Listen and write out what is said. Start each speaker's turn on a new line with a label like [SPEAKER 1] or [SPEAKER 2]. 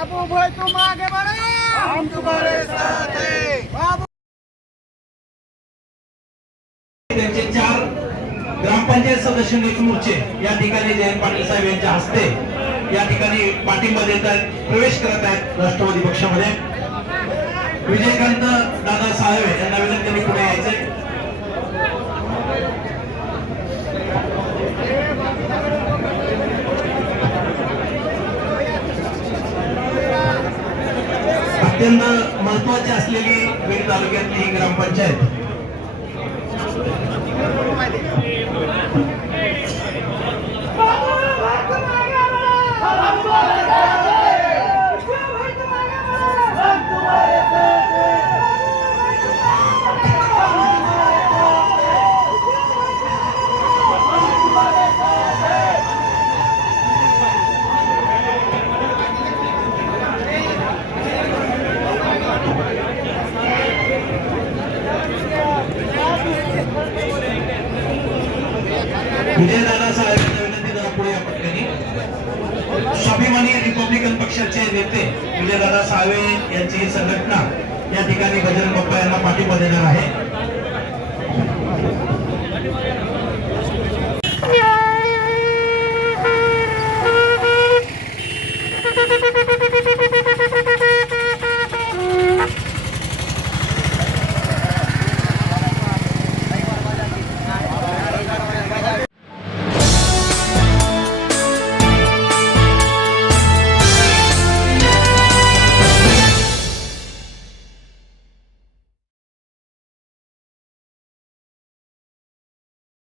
[SPEAKER 1] बाबू भाई तुम आगे बढ़ो। हम तुम्हारे साथ हैं। बाबू
[SPEAKER 2] त्यांचे चार ग्रामपंचायत सदस्य नेते या ठिकाणी जयंत पाटील साहेब यांच्या हस्ते या ठिकाणी पाठिंबा देत आहेत प्रवेश करत आहेत राष्ट्रवादी पक्षामध्ये. विजयकांत दादा साहेब अत्यंत महत्वाची असलेली बीड तालुक्यातली ही ग्रामपंचायत. विजयदादा साहेब विनंती जरा पुढे या पटकनी स्वाभिमानी रिपब्लिकन पक्षाचे नेते विजयदादा साळवे यांची संघटना या ठिकाणी बजरंग बाप्पा यांना पाठिंबा देणार आहे.